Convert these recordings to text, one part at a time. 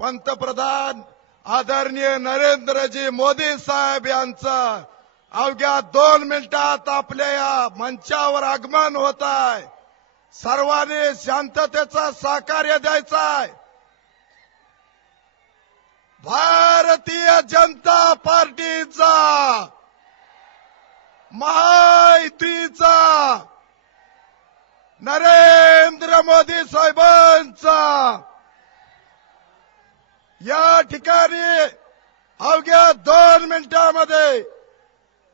पंतप्रधान आदरणीय नरेंद्रजी मोदी साहेब यांचं अवघ्या 2 मिनिटात आपल्या या मंचावर आगमन होत आहे। सर्वांनी शांततेचा सहकार्य द्यायचा आहे। भारतीय जनता पार्टीचा महायुतीचा नरेंद्र मोदी साहेबांचा या ठिकाणी अवघ्या 2 मिनिटांमध्ये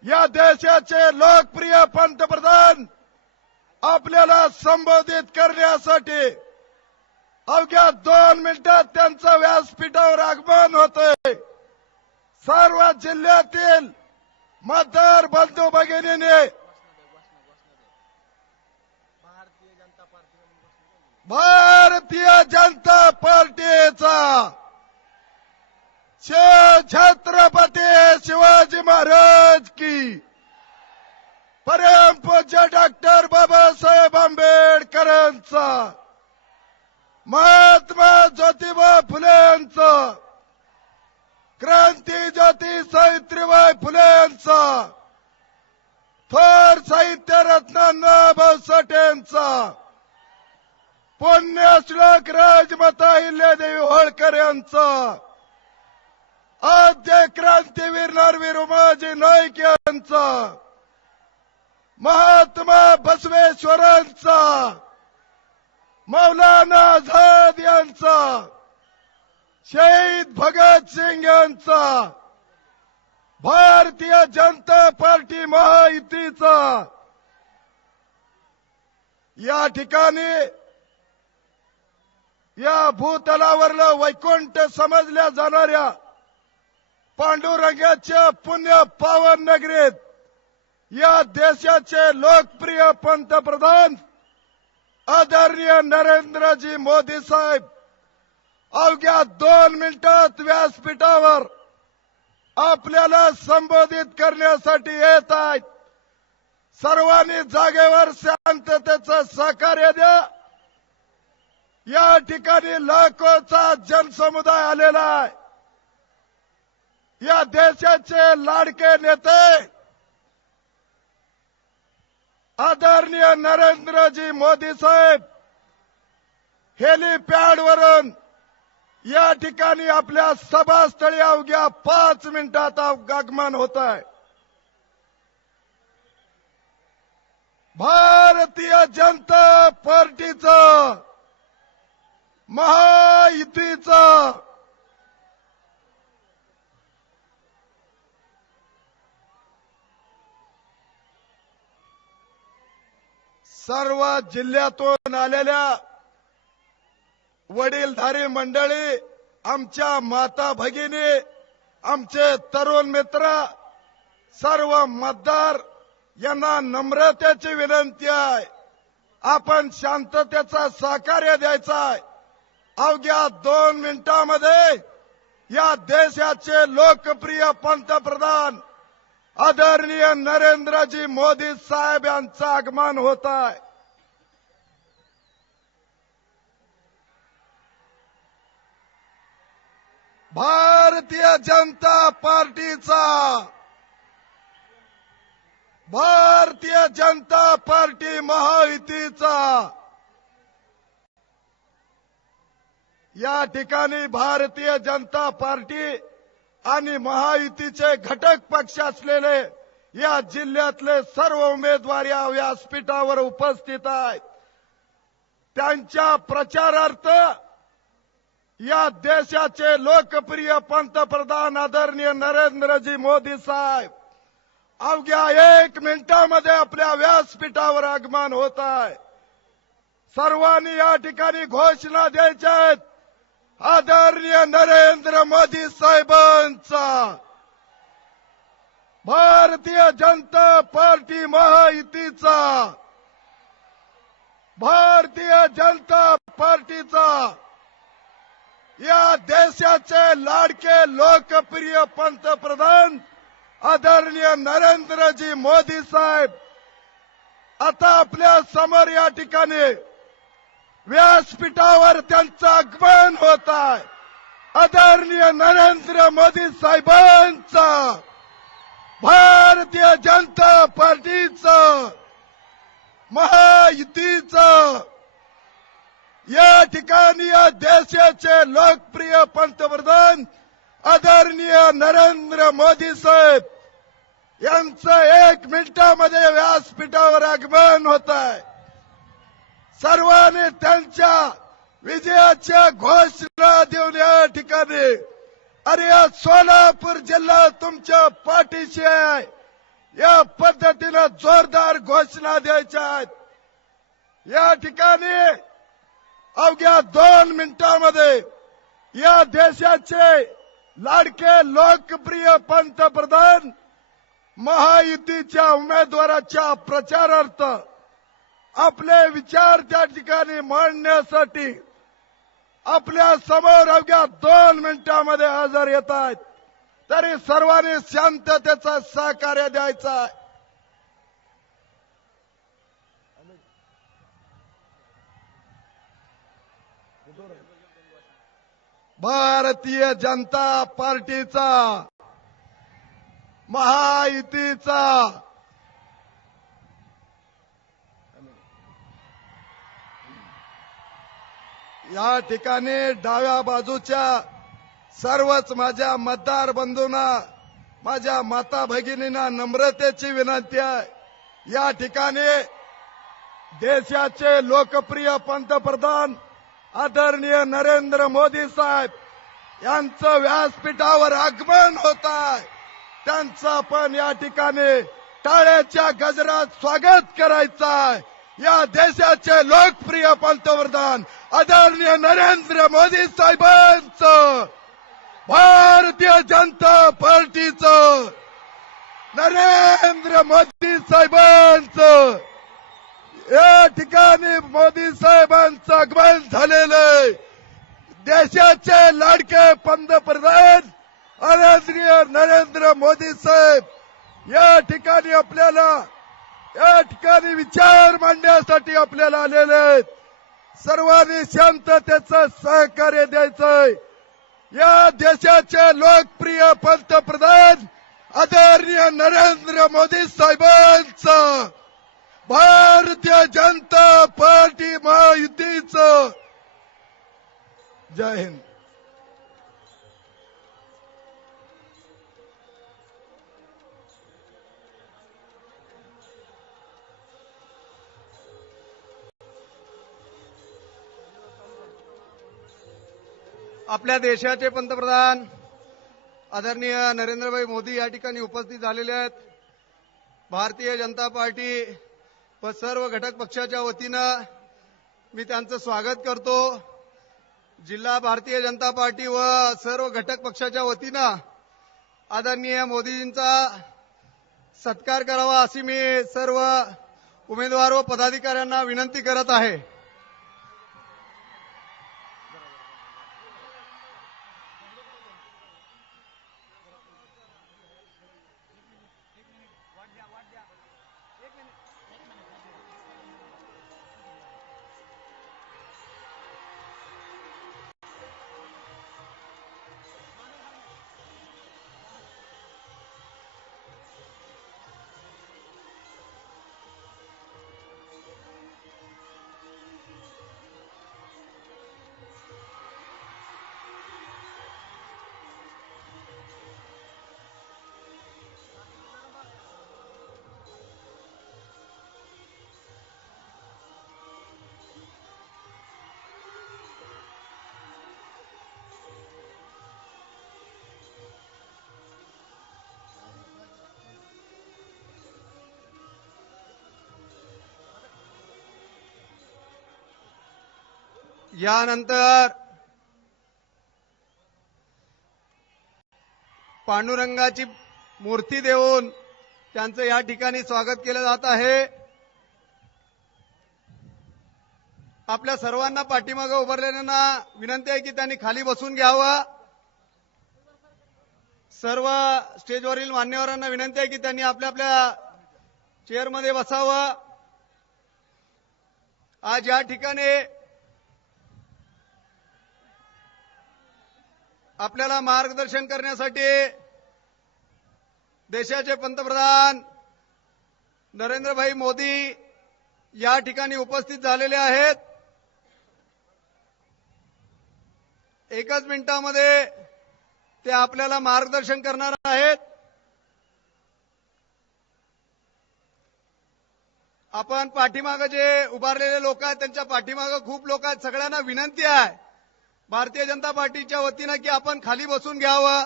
या देशाचे लोकप्रिय पंतप्रधान आपल्याला संबोधित करण्यासाठी अवघ्या 2 मिनिटात त्यांचं व्यासपीठावर आगमन होतंय। सर्व जिल्ह्यातील मतदार बंधू भगिनींनी भारतीय जनता पार्टीचा छत्रपती शिवाजी महाराज की, परम पूज्य डॉक्टर बाबासाहेब आंबेडकरांचा, महात्मा ज्योतिबा फुलेंचा, क्रांती ज्योती सावित्रीबाई फुलेंचा, थोर साहित्य रत्न अण्णाभाऊ साठेंचा, पुण्यश्लोक राजमाता अहिल्यादेवी होळकर यांचा, आद्य क्रांतीवीर नरवीर उमाजी नाईक यांचा, महात्मा बसवेश्वरांचा, मौलाना आझाद यांचा, शहीद भगत सिंग यांचा, भारतीय जनता पार्टी महायुतीचा या ठिकाणी या भूतलावरला वैकुंठ समजल्या जाणाऱ्या पांडुरंगाच्या पुण्य पावन नगरीत या देशाचे लोकप्रिय पंतप्रधान आदरणीय नरेंद्रजी मोदी साहेब अवघ्या 2 मिनिटात व्यासपीठावर आपल्याला संबोधित करण्यासाठी येत आहेत। सर्वांनी जागेवर शांततेचं सहकार्य द्या। या ठिकाणी लाखोचा जनसमुदाय आलेला आहे। या देशाचे लाडके नेते आदरणीय नरेंद्रजी मोदी साहेब हेलिपॅडवरून या ठिकाणी आपल्या सभास्थळी अवघ्या 5 मिनिटात आगमन होत आहे। भारतीय जनता पार्टीचं महायुतीचं सर्व जिल्ह्यातून आलेल्या वडीलधारी मंडळी, आमच्या माता भगिनी, आमचे तरुण मित्र, सर्व मतदार यांना नम्रतेची विनंती आहे। आपण शांततेचा सहकार्य द्यायचा आहे। अवघ्या 2 मिनिटांमध्ये या देशाचे लोकप्रिय पंतप्रधान आदरणीय नरेंद्रजी मोदी साहेब यांचं आगमन होत आहे। भारतीय जनता पार्टीचा, भारतीय जनता पार्टी महायुतीचा या ठिकाणी भारतीय जनता पार्टी आणि महायुतीचे घटक पक्ष असलेले या जिल्ह्यातले सर्व उमेदवार या व्यासपीठावर उपस्थित आहेत। त्यांच्या प्रचारार्थ या देशाचे लोकप्रिय पंतप्रधान आदरणीय नरेंद्रजी मोदी साहेब अवघ्या 1 मिनिटांमध्ये आपल्या व्यासपीठावर आगमन होत आहे। सर्वांनी या ठिकाणी घोषणा द्यायच्या आहेत। आदरणीय नरेंद्र मोदी साहेबांचा, भारतीय जनता पार्टी महायुतीचा, भारतीय जनता पार्टीचा या देशाचे लाडके लोकप्रिय पंतप्रधान आदरणीय नरेंद्रजी मोदी साहेब आता आपल्या समोर या ठिकाणी व्यासपीठावर त्यांचं आगमन होत आहे। आदरणीय नरेंद्र मोदी साहेबांचा, भारतीय जनता पार्टीचं, महायुतीचं, या ठिकाणी या देशाचे लोकप्रिय पंतप्रधान आदरणीय नरेंद्र मोदी साहेब यांचं 1 मिनिटामध्ये व्यासपीठावर आगमन होत आहे. सर्वांनी त्यांच्या विजयाच्या घोषणा देऊन या ठिकाणी, अरे या सोलापूर जिल्हा तुमच्या पाठीशी आहे, या पद्धतीनं जोरदार घोषणा द्यायच्या आहेत. या ठिकाणी अवघ्या 2 मिनिटांमध्ये या देशाचे लाडके लोकप्रिय पंतप्रधान महायुतीच्या उमेदवाराच्या प्रचारार्थ आपले विचार त्या ठिकाणी मांडण्यासाठी आपल्या समोर अवघ्या 2 मिनिटांमध्ये हजर येत आहेत. तरी सर्वांनी शांततेचं सहकार्य द्यायचं आहे. भारतीय जनता पार्टीचा, महायुतीचा, या ठिकाणी डाव्या बाजूच्या सर्वच माझ्या मतदार बंधूंना, माझ्या माता भगिनींना नम्रतेची विनंती आहे. या ठिकाणी देशाचे लोकप्रिय पंतप्रधान आदरणीय नरेंद्र मोदी साहेब यांचं व्यासपीठावर आगमन होत आहे. त्यांचं आपण या ठिकाणी टाळ्याच्या गजरात स्वागत करायचं आहे. या देशाचे लोकप्रिय पंतप्रधान आदरणीय नरेंद्र मोदी साहेबांचं, भारतीय जनता पार्टीचं, नरेंद्र मोदी साहेबांचं, या ठिकाणी मोदी साहेबांचं आगमन झालेलं देशाचे लाडके पंतप्रधान आदरणीय नरेंद्र मोदी साहेब या ठिकाणी आपल्याला, या ठिकाणी विचार मांडण्यासाठी आपल्याला आलेले आहेत. सर्वांनी शांततेचं सहकार्य द्यायचंय. या देशाचे लोकप्रिय पंतप्रधान आदरणीय नरेंद्र मोदी साहेबांचं, भारतीय जनता पार्टी महायुतीचं. जय हिंद. आपल्या देशाचे पंतप्रधान आदरणीय नरेंद्रभाई मोदी या ठिकाणी उपस्थित झालेले आहेत. भारतीय जनता पार्टी व सर्व घटक पक्षाच्या वतीनं मी त्यांचं स्वागत करतो. जिल्हा भारतीय जनता पार्टी व सर्व घटक पक्षाच्या वतीनं आदरणीय मोदीजींचा सत्कार करावा अशी मी सर्व उमेदवार व पदाधिकाऱ्यांना विनंती करत आहे. यानंतर पांडुरंगाची मूर्ती देऊन त्यांचं या ठिकाणी स्वागत केलं जात आहे. आपल्या सर्वांना पाठीमागे उभारलेल्यांना विनंती आहे की त्यांनी खाली बसून घ्यावं. सर्व स्टेजवरील मान्यवरांना विनंती आहे की त्यांनी आपल्या आपल्या चेअरमध्ये बसावं. आज या ठिकाणी आपल्याला मार्गदर्शन करण्यासाठी देशाचे पंतप्रधान नरेंद्रभाई मोदी या ठिकाणी उपस्थित झालेले आहेत. एकच मिनिटामध्ये ते आपल्याला मार्गदर्शन करणार आहेत. आपण पाठीमागे जे उभारलेले लोक आहेत त्यांच्या पाठीमागे खूप लोक आहेत. सगळ्यांना विनंती आहे भारतीय जनता पार्टीच्या वतीनं की आपण खाली बसून घ्यावं.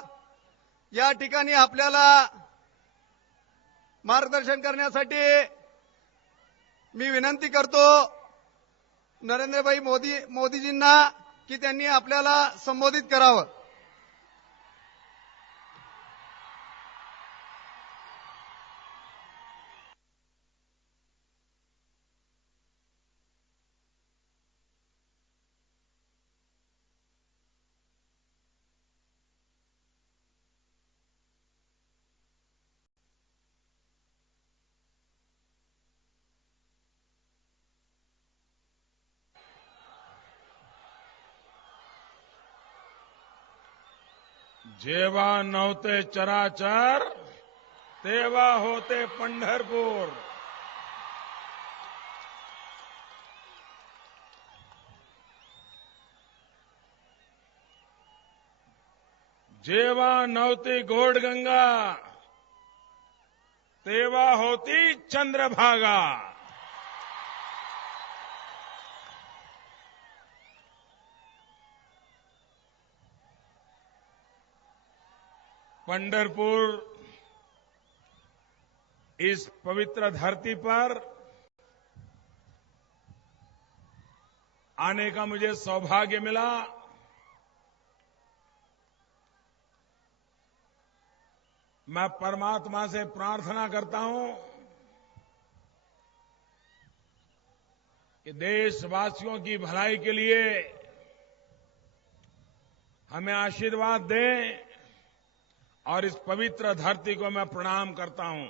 या ठिकाणी आपल्याला मार्गदर्शन करण्यासाठी मी विनंती करतो नरेंद्रभाई मोदीजींना की त्यांनी आपल्याला संबोधित करावं. जेव्हा नव्हते चराचर तेव्हा होते पंढरपूर. जेव्हा नव्हती घोडगंगा तेव्हा होती चंद्रभागा. पंढरपुर इस पवित्र धरती पर आने का मुझे सौभाग्य मिला. मैं परमात्मा से प्रार्थना करता हूं कि देशवासियों की भलाई के लिए हमें आशीर्वाद दें और इस पवित्र धरती को मैं प्रणाम करता हूं.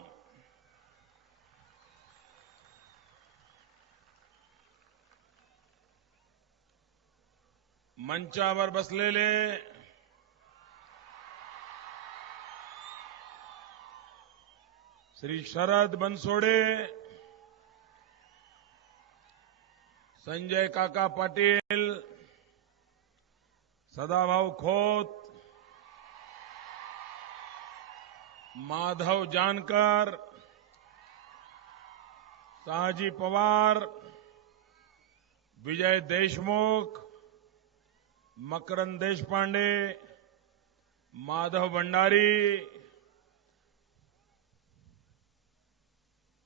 मंचावर बसलेले श्री शरद बनसोडे, संजय काका पाटील, सदाभाऊ खोत, माधव जानकर, शाहजी पवार, विजय देशमुख, मकरंद देशपांडे, माधव भंडारी,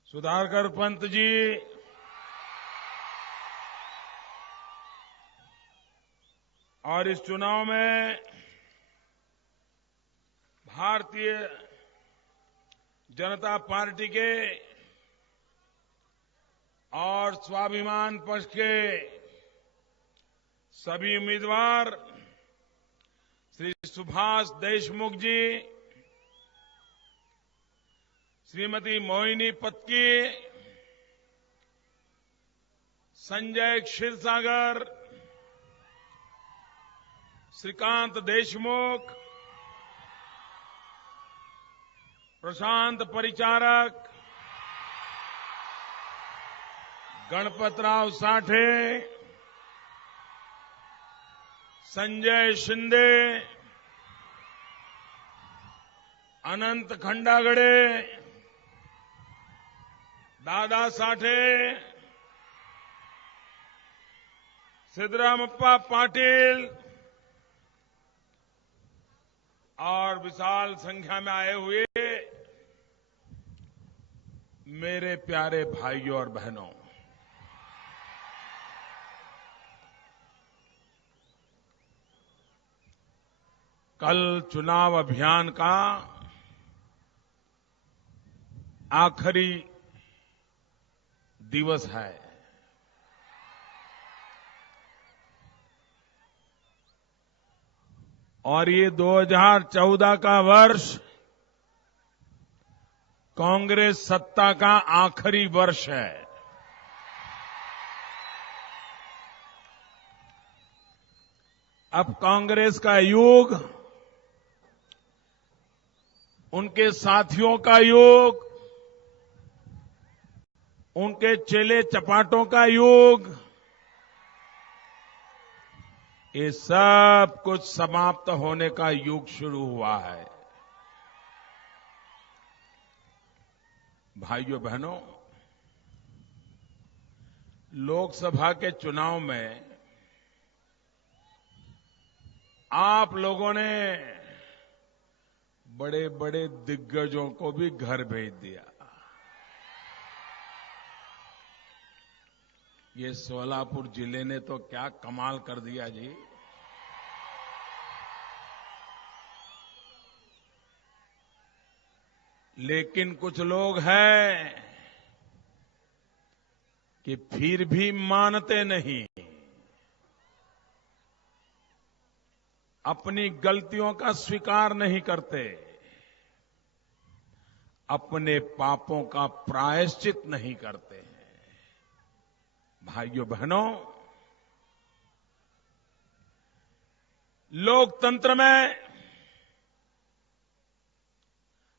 सुधाकर पंत जी, और इस चुनाव में भारतीय जनता पार्टी के और स्वाभिमान पक्ष के सभी उम्मीदवार श्री सुभाष देशमुख जी, श्रीमती मोहिनी पत्की, संजय क्षीरसागर, श्रीकांत देशमुख, प्रशांत परिचारक, गणपतराव साठे, संजय शिंदे, अनंत खंडागड़े, दादा साठे, सिद्धरामप्पा पाटिल और विशाल संख्या में आए हुए मेरे प्यारे भाइयों और बहनों, कल चुनाव अभियान का आखिरी दिवस है. और ये 2014 का वर्ष कांग्रेस सत्ता का आखिरी वर्ष है. अब कांग्रेस का युग उनके साथियों का युग, उनके चेले चपाटों का युग, ये सब कुछ समाप्त होने का युग शुरू हुआ है। भाइयों बहनों, लोकसभा के चुनाव में आप लोगों ने बड़े बड़े दिग्गजों को भी घर भेज दिया। ये सोलापुर जिले ने तो क्या कमाल कर दिया जी। लेकिन कुछ लोग हैं कि फिर भी मानते नहीं, अपनी गलतियों का स्वीकार नहीं करते, अपने पापों का प्रायश्चित नहीं करते हैं। भाइयों बहनों, लोकतंत्र में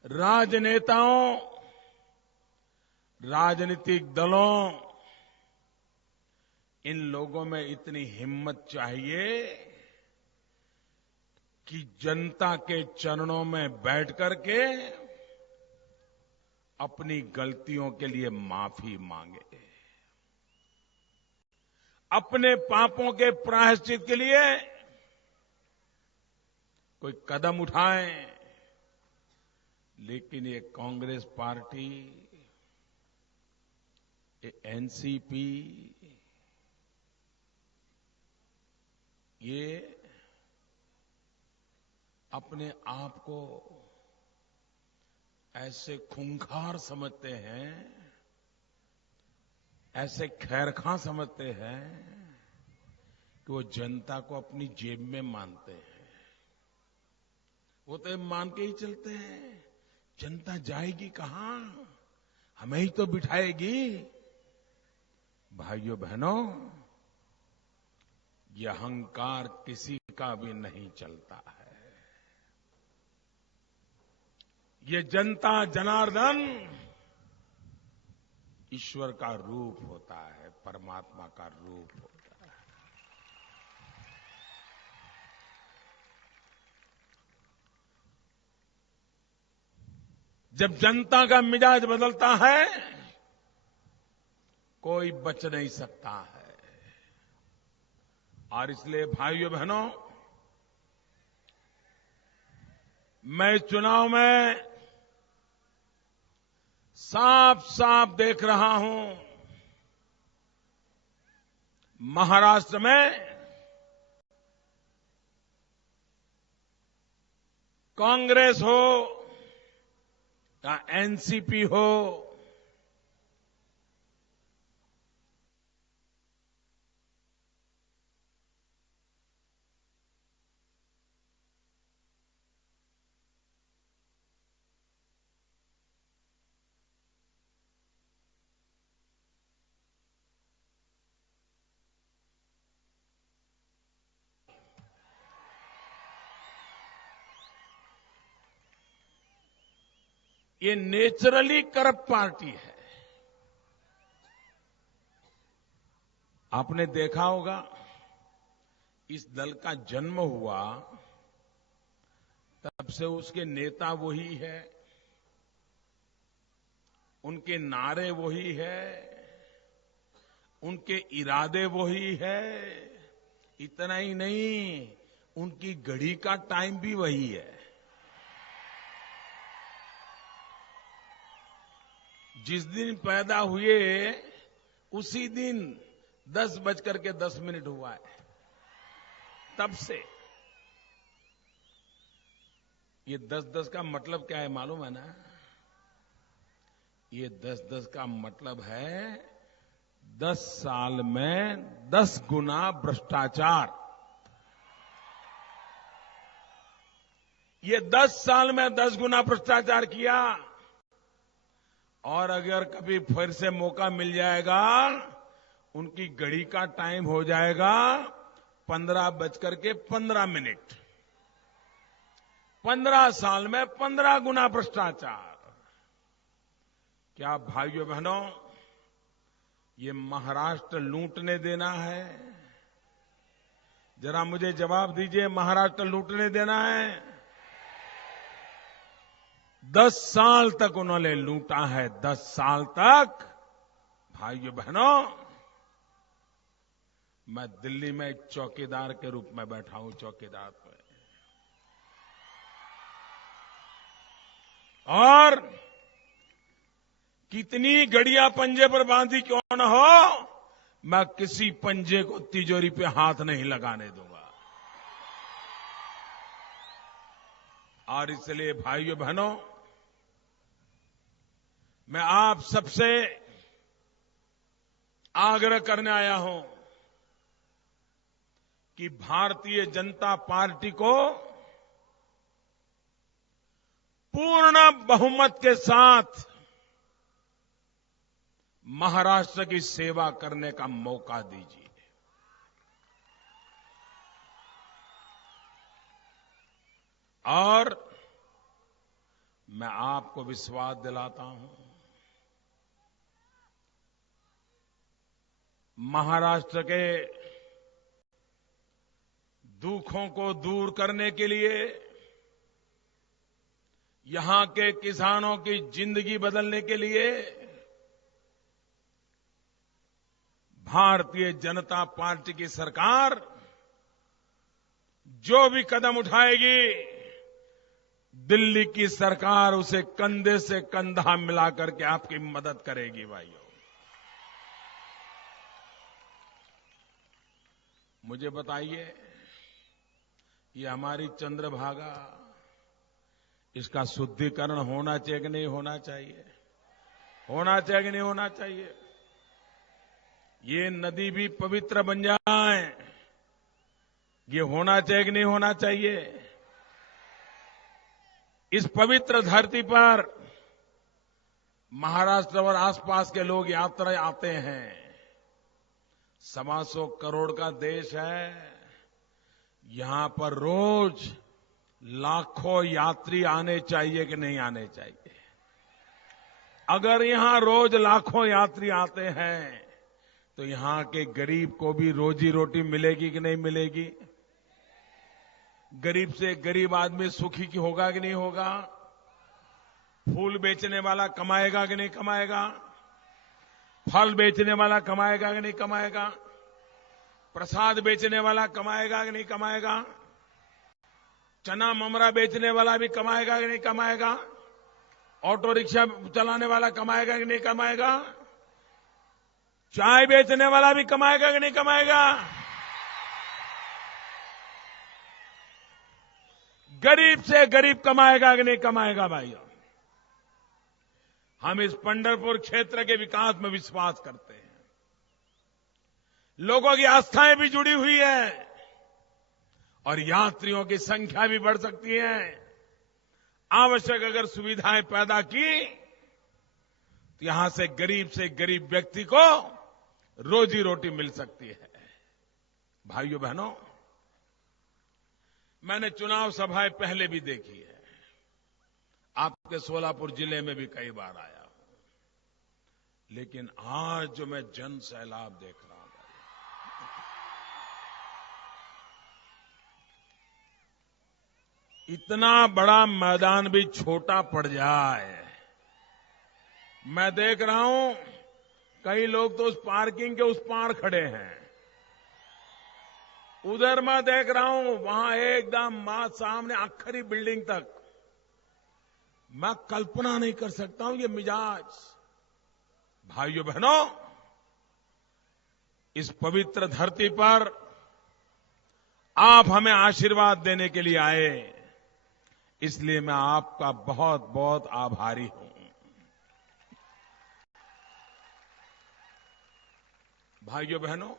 राजनेताओं, राजनीतिक दलों, इन लोगों में इतनी हिम्मत चाहिए कि जनता के चरणों में बैठ करके अपनी गलतियों के लिए माफी मांगे, अपने पापों के प्रायश्चित के लिए कोई कदम उठाएं। लेकिन ये कांग्रेस पार्टी, ये एनसीपी, ये अपने आप को ऐसे खूंखार समझते हैं, ऐसे खैरखां समझते हैं कि वो जनता को अपनी जेब में मानते हैं। वो तो ये मान के ही चलते हैं, जनता जाएगी कहां, हमें ही तो बिठाएगी। भाइयों बहनों, ये अहंकार किसी का भी नहीं चलता है। ये जनता जनार्दन ईश्वर का रूप होता है, परमात्मा का रूप होता है। जब जनता का मिजाज बदलता है, कोई बच नहीं सकता है। और इसलिए भाइयों बहनों, मैं इस चुनाव में साफ साफ देख रहा हूं, महाराष्ट्र में कांग्रेस हो या एनसीपी हो, ये नेचुरली करप्ट पार्टी है। आपने देखा होगा, इस दल का जन्म हुआ तब से उसके नेता वही है, उनके नारे वही है, उनके इरादे वही है। इतना ही नहीं, उनकी घड़ी का टाइम भी वही है। जिस दिन पैदा हुए उसी दिन 10:10 हुआ है। तब से ये 10-10 का मतलब क्या है मालूम है ना? ये 10-10 का मतलब है 10 साल में 10 गुना भ्रष्टाचार। ये 10 साल में 10 गुना भ्रष्टाचार किया। और अगर कभी फिर से मौका मिल जाएगा, उनकी घड़ी का टाइम हो जाएगा 15:15। 15 साल में 15 गुना भ्रष्टाचार। क्या भाइयों बहनों, ये महाराष्ट्र लूटने देना है? जरा मुझे जवाब दीजिए, महाराष्ट्र लूटने देना है? 10 साल तक उन्होंने लूटा है, 10 साल तक। भाइयों बहनों, मैं दिल्ली में एक चौकीदार के रूप में बैठा हूं, चौकीदार पे, और कितनी गड़ियां पंजे पर बांधी क्यों न हो, मैं किसी पंजे को तिजोरी पे हाथ नहीं लगाने दूंगा। और इसलिए भाइयों बहनों, मैं आप सबसे आग्रह करने आया हूं कि भारतीय जनता पार्टी को पूर्ण बहुमत के साथ महाराष्ट्र की सेवा करने का मौका दीजिए। और मैं आपको विश्वास दिलाता हूं, महाराष्ट्र के दुखों को दूर करने के लिए, यहां के किसानों की जिंदगी बदलने के लिए भारतीय जनता पार्टी की सरकार जो भी कदम उठाएगी, दिल्ली की सरकार उसे कंधे से कंधा मिलाकर के आपकी मदद करेगी। भाइयों, मुझे बताइए, ये हमारी चंद्रभागा, इसका शुद्धिकरण होना चाहिए कि नहीं होना चाहिए? होना चाहिए कि नहीं होना चाहिए? ये नदी भी पवित्र बन जाए, ये होना चाहिए कि नहीं होना चाहिए? इस पवित्र धरती पर महाराष्ट्र और आसपास के लोग यात्रा आते हैं। 125 करोड़ का देश है, यहां पर रोज लाखों यात्री आने चाहिए कि नहीं आने चाहिए? अगर यहां रोज लाखों यात्री आते हैं तो यहां के गरीब को भी रोजी रोटी मिलेगी कि नहीं मिलेगी? गरीब से गरीब आदमी सुखी की होगा कि नहीं होगा? फूल बेचने वाला कमाएगा कि नहीं कमाएगा? फल बेचने वाला कमाएगा कि नहीं कमाएगा? प्रसाद बेचने वाला कमाएगा कि नहीं कमाएगा? चना ममरा बेचने वाला भी कमाएगा कि नहीं कमाएगा? ऑटो रिक्शा चलाने वाला कमाएगा कि नहीं कमाएगा? चाय बेचने वाला भी कमाएगा कि नहीं कमाएगा? गरीब से गरीब कमाएगा कि नहीं कमाएगा? भाइयों, हम इस पंढरपुर क्षेत्र के विकास में विश्वास करते हैं। लोगों की आस्थाएं भी जुड़ी हुई है और यात्रियों की संख्या भी बढ़ सकती है। आवश्यक अगर सुविधाएं पैदा की तो यहां से गरीब व्यक्ति को रोजी रोटी मिल सकती है। भाइयों बहनों, मैंने चुनाव सभाएं पहले भी देखी है, आपके सोलापुर जिले में भी कई बार आया हूं, लेकिन आज जो मैं जन सैलाब देख रहा हूं, इतना बड़ा मैदान भी छोटा पड़ जाए। मैं देख रहा हूं कई लोग तो उस पार्किंग के उस पार खड़े हैं, उधर मैं देख रहा हूं वहां एकदम सामने आखिरी बिल्डिंग तक। मैं कल्पना नहीं कर सकता हूं ये मिजाज। भाइयों बहनों, इस पवित्र धरती पर आप हमें आशीर्वाद देने के लिए आए, इसलिए मैं आपका बहुत बहुत आभारी हूं। भाइयों बहनों,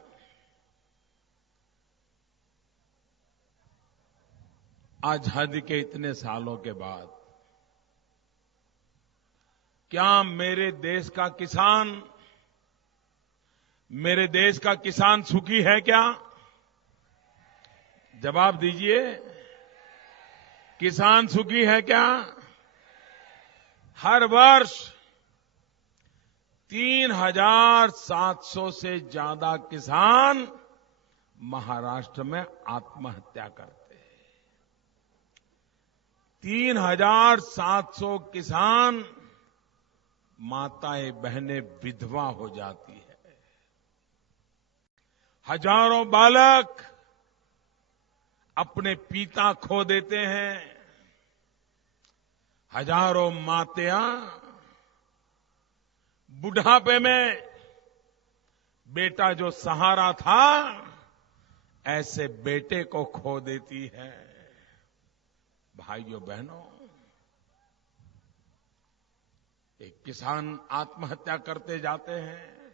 आजादी के इतने सालों के बाद क्या मेरे देश का किसान सुखी है क्या? जवाब दीजिए। किसान सुखी है क्या? हर वर्ष 3,700 से ज्यादा किसान महाराष्ट्र में आत्महत्या करते हैं। 3,700 किसान माताएं बहनें विधवा हो जाती है। हजारों बालक अपने पिता खो देते हैं। हजारों माताएं बुढ़ापे में बेटा जो सहारा था ऐसे बेटे को खो देती है। भाइयों बहनों, एक किसान आत्महत्या करते जाते हैं,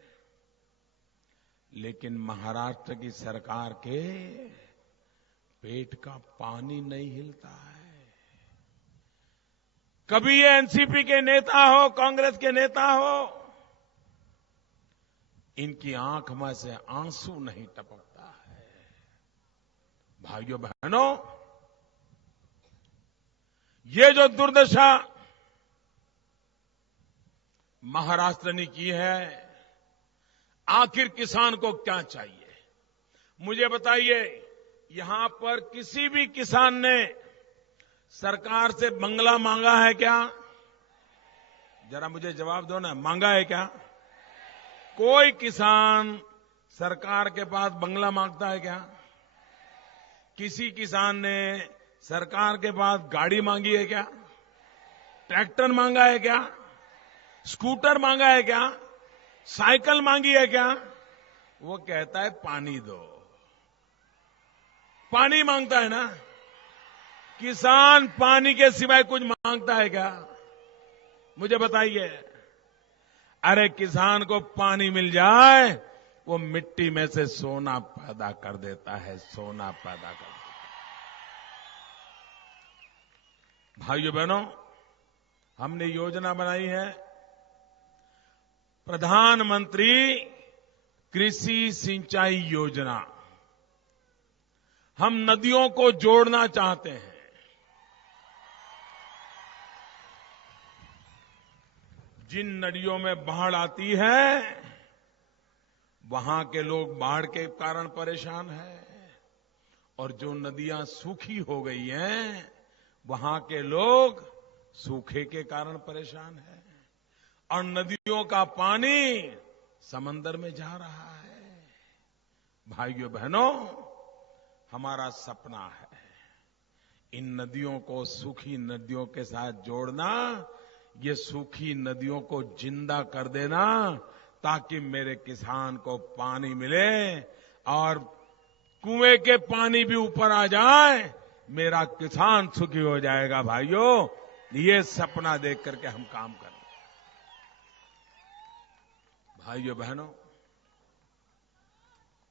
लेकिन महाराष्ट्र की सरकार के पेट का पानी नहीं हिलता है। कभी ये एनसीपी के नेता हो, कांग्रेस के नेता हो, इनकी आंख में से आंसू नहीं टपकता है। भाइयों बहनों, ये जो दुर्दशा महाराष्ट्र ने की है, आखिर किसान को क्या चाहिए? मुझे बताइए, यहां पर किसी भी किसान ने सरकार से बंगला मांगा है क्या? जरा मुझे जवाब दो ना, मांगा है क्या? कोई किसान सरकार के पास बंगला मांगता है क्या? किसी किसान ने सरकार के पास गाड़ी मांगी है क्या? ट्रैक्टर मांगा है क्या? स्कूटर मांगा है क्या? साइकिल मांगी है क्या? वो कहता है पानी दो। पानी मांगता है ना? किसान पानी के सिवाय कुछ मांगता है क्या? मुझे बताइए। अरे किसान को पानी मिल जाए, वो मिट्टी में से सोना पैदा कर देता है, सोना पैदा कर देता है। भाइयों बहनों, हमने योजना बनाई है, प्रधानमंत्री कृषि सिंचाई योजना। हम नदियों को जोड़ना चाहते हैं। जिन नदियों में बाढ़ आती है, वहां के लोग बाढ़ के कारण परेशान हैं, और जो नदियां सूखी हो गई हैं, वहां के लोग सूखे के कारण परेशान हैं, और नदियों का पानी समंदर में जा रहा है। भाइयों बहनों, हमारा सपना है इन नदियों को सूखी नदियों के साथ जोड़ना, ये सूखी नदियों को जिंदा कर देना, ताकि मेरे किसान को पानी मिले और कुएं के पानी भी ऊपर आ जाए, मेरा किसान सुखी हो जाएगा। भाइयों, ये सपना देख करके हम काम करें। भाइयों बहनों,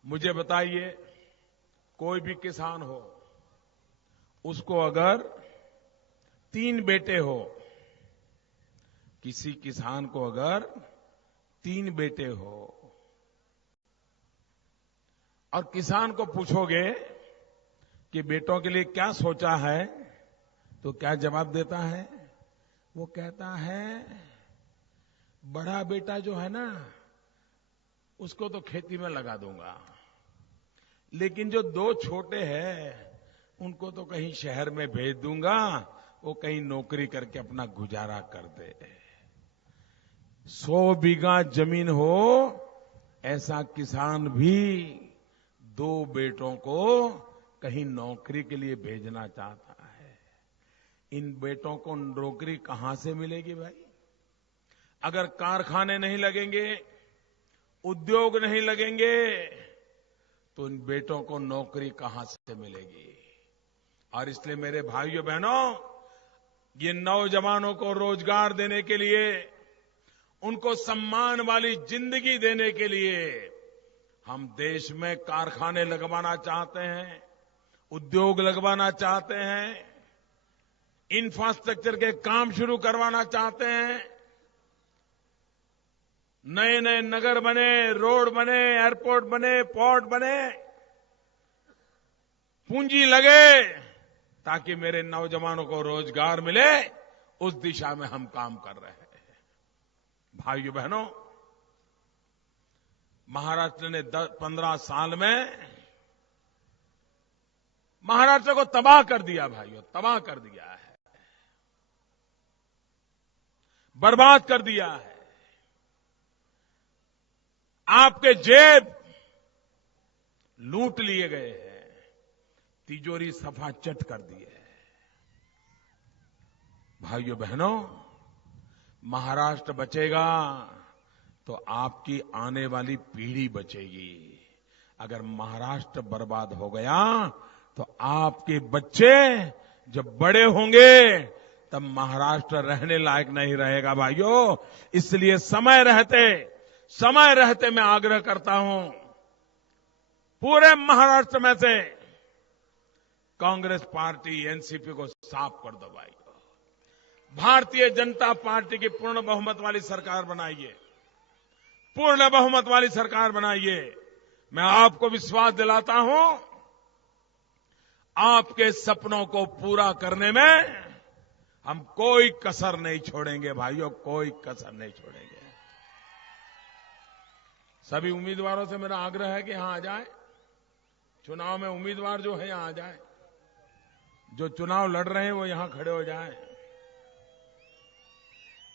मुझे बताइए, कोई भी किसान हो, उसको अगर 3 बेटे हो, किसी किसान को अगर 3 बेटे हो, और किसान को पूछोगे कि बेटों के लिए क्या सोचा है, तो क्या जवाब देता है? वो कहता है, बड़ा बेटा जो है ना, उसको तो खेती में लगा दूंगा, लेकिन जो 2 छोटे हैं, उनको तो कहीं शहर में भेज दूंगा, वो कहीं नौकरी करके अपना गुजारा कर दे। 100 बीघा जमीन हो, ऐसा किसान भी 2 बेटों को कहीं नौकरी के लिए भेजना चाहता है। इन बेटों को नौकरी कहां से मिलेगी भाई? अगर कारखाने नहीं लगेंगे, उद्योग नहीं लगेंगे, तो इन बेटों को नौकरी कहां से मिलेगी? और इसलिए मेरे भाइयों बहनों, ये नौजवानों को रोजगार देने के लिए, उनको सम्मान वाली जिंदगी देने के लिए हम देश में कारखाने लगवाना चाहते हैं, उद्योग लगवाना चाहते हैं, इंफ्रास्ट्रक्चर के काम शुरू करवाना चाहते हैं। नए नए नगर बने, रोड बने, एयरपोर्ट बने, पोर्ट बने, पूंजी लगे, ताकि मेरे नौजवानों को रोजगार मिले, उस दिशा में हम काम कर रहे हैं। भाइयों बहनों, महाराष्ट्र ने 15 साल में महाराष्ट्र को तबाह कर दिया, भाइयों, तबाह कर दिया है, बर्बाद कर दिया है। आपके जेब लूट लिए गए हैं, तिजोरी सफा चट कर दी है। भाइयों बहनों, महाराष्ट्र बचेगा तो आपकी आने वाली पीढ़ी बचेगी। अगर महाराष्ट्र बर्बाद हो गया तो आपके बच्चे जब बड़े होंगे तब महाराष्ट्र रहने लायक नहीं रहेगा। भाइयों, इसलिए समय रहते मैं आग्रह करता हूं, पूरे महाराष्ट्र में से कांग्रेस पार्टी, एनसीपी को साफ कर दो भाइयों। भारतीय जनता पार्टी की पूर्ण बहुमत वाली सरकार बनाइए, पूर्ण बहुमत वाली सरकार बनाइए। मैं आपको विश्वास दिलाता हूं, आपके सपनों को पूरा करने में हम कोई कसर नहीं छोड़ेंगे भाइयों, कोई कसर नहीं छोड़ेंगे। सभी उम्मीदवारों से मेरा आग्रह है कि यहां आ जाए। चुनाव में उम्मीदवार जो है यहां आ जाए, जो चुनाव लड़ रहे हैं वो यहां खड़े हो जाएं।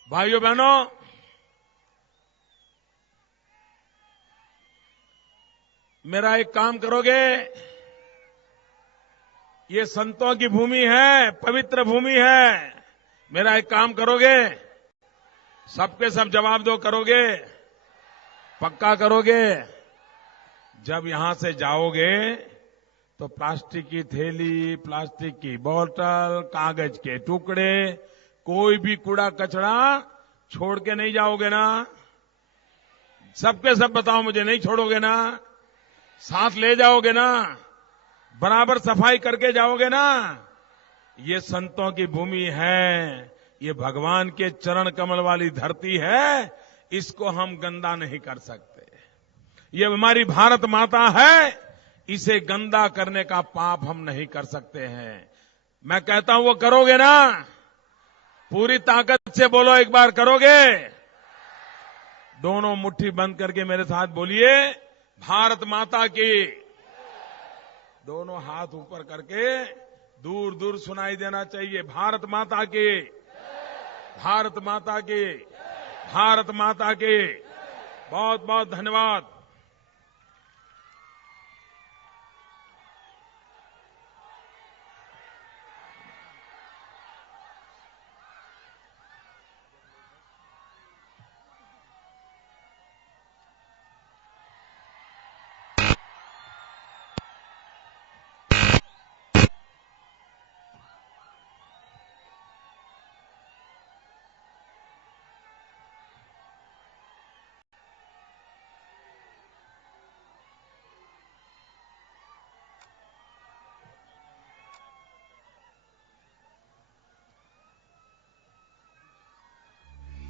भाइयों बहनों, मेरा एक काम करोगे? ये संतों की भूमि है, पवित्र भूमि है। मेरा एक काम करोगे? सबके सब जवाब दो, करोगे? पक्का करोगे? जब यहां से जाओगे तो प्लास्टिक की थैली, प्लास्टिक की बोतल, कागज के टुकड़े, कोई भी कूड़ा कचरा छोड़ के नहीं जाओगे ना? सबके सब बताओ मुझे, नहीं छोड़ोगे ना? साथ ले जाओगे ना? बराबर सफाई करके जाओगे ना? ये संतों की भूमि है, ये भगवान के चरण कमल वाली धरती है, इसको हम गंदा नहीं कर सकते। ये हमारी भारत माता है, इसे गंदा करने का पाप हम नहीं कर सकते हैं। मैं कहता हूं वो करोगे ना? पूरी ताकत से बोलो, एक बार करोगे? दोनों मुट्ठी बंद करके मेरे साथ बोलिए, भारत माता की। दोनों हाथ ऊपर करके दूर दूर सुनाई देना चाहिए, भारत माता की, भारत माता की, भारत माता की। बहुत बहुत धन्यवाद।